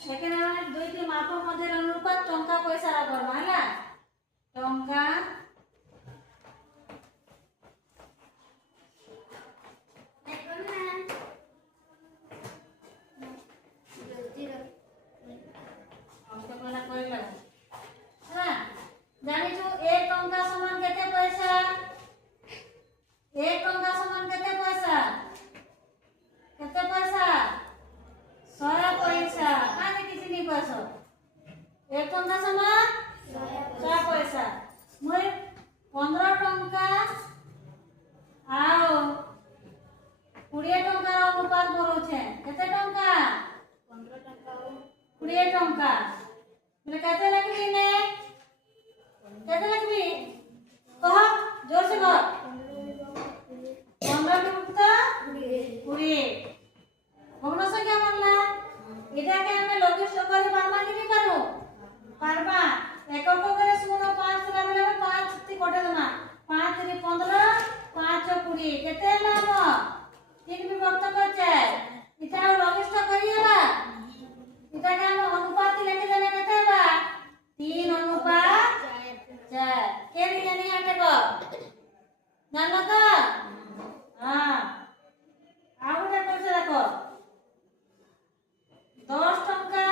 এখানে আমরা দুইটি মাপের মধ্যে অনুপাত টঙ্কা পয়সা করবা হলা টঙ্কা জানিছো 1 টঙ্কা সমান কেতে পয়সা 1 টঙ্কা সমান কেতে পয়সা 100 পয়সা কানে কিছু নি পয়সা 1 টঙ্কা সমান 100 পয়সা মই 15 টঙ্কা আও 20 টঙ্কার অনুপাত বলছে কেতে টঙ্কা 15 টঙ্কা 20 টঙ্কা মানে কেতে লাগবি নে কেতে লাগবি কহ জোর সে কহ 15 টঙ্কা 20 ভগ্ন সংখ্যা মানলা এটাকে আমি লঘিষ্ঠ করে পারবা কি পারবো পারবা একক করে 0 5 লা বলে 5 তি কোটে দেনা 5 তি 15 5 20 কেতে লাভ 3 বিভক্ত করছে এটা লঘিষ্ঠ করিবা এটাকে আমি অনুপাত লিখে দিলে কেতে হবে 3 অনুপাত 4 কে জানি আটে কো জানো তো हां আর ওটা করছে দেখো 10 টঙ্কা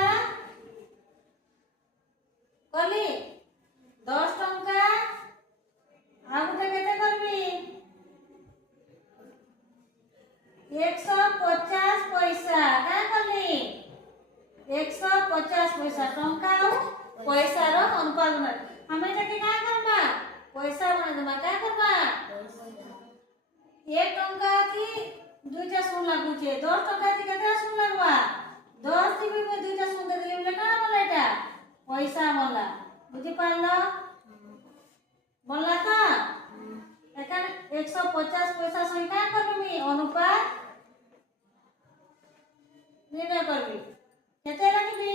কলি 10 টঙ্কা আর ওটা কেতে করবি 150 পয়সা কা কলি 150 পয়সা টঙ্কা পয়সার অনুপাত আমি এটাকে কা করবা পয়সা বনা দেবা কা করবা 1 টঙ্কা কি দুইটা শুন লাগুছে 10 টঙ্কা কি কেতে শুন লাগবা 10 দিবি মে দুইটা শুন দে দিলে বলে কানা বলে এটা পয়সা বলা বুঝি পারলো বললা তো এখানে 150 পয়সা সংখ্যা করবি অনুপাত নির্ণয় করবি কেতে লাগবি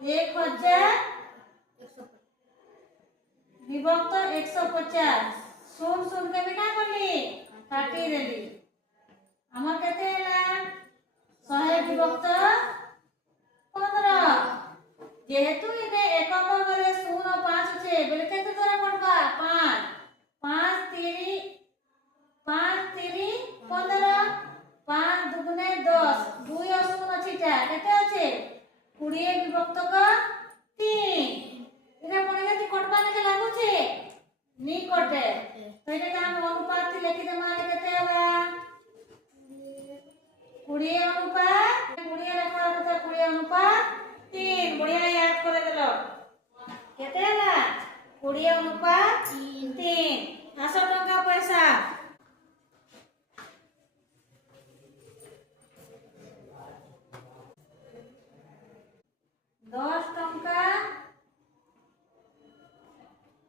1000 বিভক্ত 150 শুন শুন কে বিনা করলি কাটি দেলি আমার কেতে এলা 100 বিভক্ত 15 যেহেতু ইনে একক করে 0 5 আছে বলে কেতে ধরা পড়বা 5 5 3 15 5 দুগুণে 10 2 আর 0 আছে কেতে আছে 20 বিভক্ত 3 এটা মনে গেছে কটবা নাকি লাগুছে নি কটে তো এটাকে আমি অনুপাত লিখে দে মানে কেতে হবে 20 অনুপাত 20 লেখার কথা 20 অনুপাত 3 বড়িয়া याद করে দিল কেতে হলা 20 অনুপাত 3 800 টাকা পয়সা दस टंका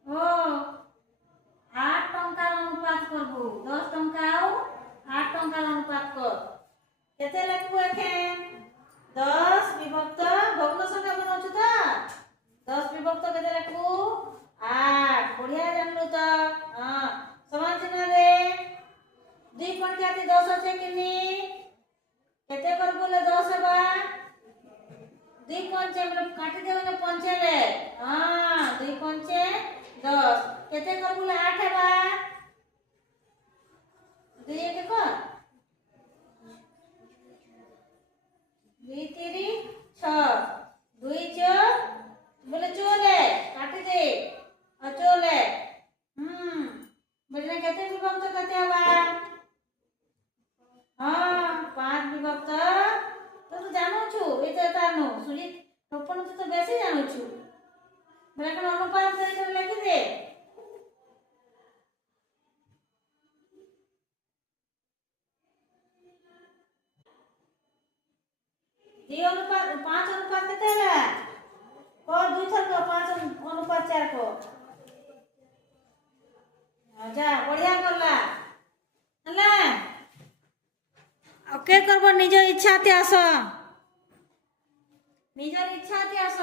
ओ 8 टंकार अनुपात करबो 10 टंका आउ 8 टंकार अनुपात कर केते लिखबो एखेन 10 विभक्त भग्न संख्या बनाउछु त 10 विभक्त केते लिखबो 8 बढ़िया जानलु त हां समान चिन्ह रे 2 कोण जाति 10 আছে কিনি केते करबो ले 10 हेबा 2 पंचे मतलब काटी देबो ना पंचेले हां 2 पंचे 10 केते करबुले 8 हेबा 2 के को 2 3 6 2 4 बोले चोले काटी दे और चोले बोले केते विभक्त केते हेबा हां 5 विभक्त तो जानो छु एते तानो सुनी टोपन तो बेसी जानो छु बले कोन अनुपात से कर लिखि दे दी अनुपात 5 अनुपात केते है और 2 थर को 5 अनुपात 4 को जा बढ़िया करला हला ओके करबो निज इच्छा ते आस निजर इच्छा ते आस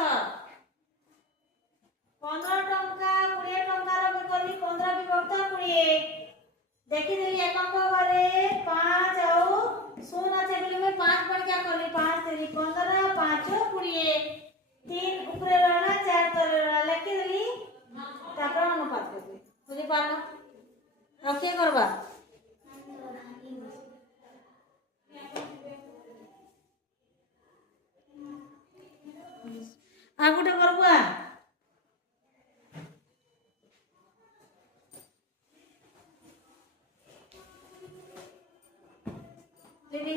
15 टंका 20 टंका रो करली 15 विभक्त 20 देखि देली एकांक घरे 5 आउ 0 আছে বলি मैं 5 पर क्या करली 5 3 15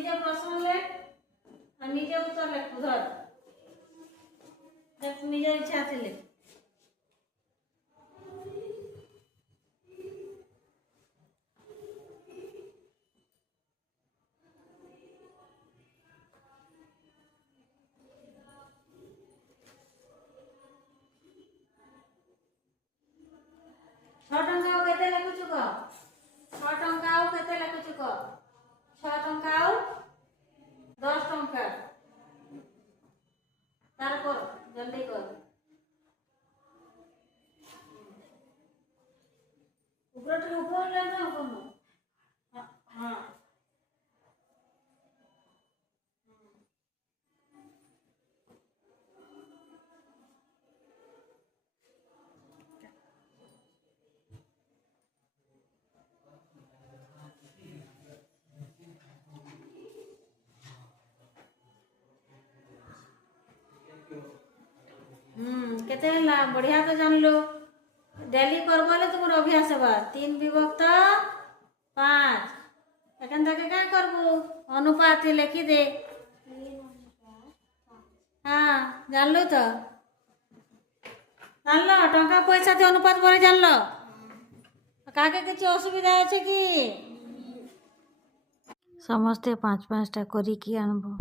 নিজে প্রশ্ন লেখ আর নিজে উত্তর লেখ ধর দেখ নিজের ইচ্ছা আছে লেখ ছ ଟଙ୍କା ଆଉ କେତେ ଲେଖୁଛୁ କହ 6 ଟଙ୍କା ଆଉ କେତେ ଲେଖୁଛୁ କହ 6 ଟଙ୍କା ଆଉ 10 ଟଙ୍କା ତାର କର ଜଲ୍ଦି କର ଉପରଟା ଉପର ଲାଗା ଉପର ହଁ केते ହେଲା बढ़िया तो जानलो डेली करबले तुमर अभ्यास हेबा 3 विभक्त 5 एखन तक का करबू अनुपात लिखि दे हाँ जानलो तो जानलो टंका पैसा दे अनुपात बने जानलो काके किछ असुविधा আছে কি समस्ते 5-5टा करी की आनबो।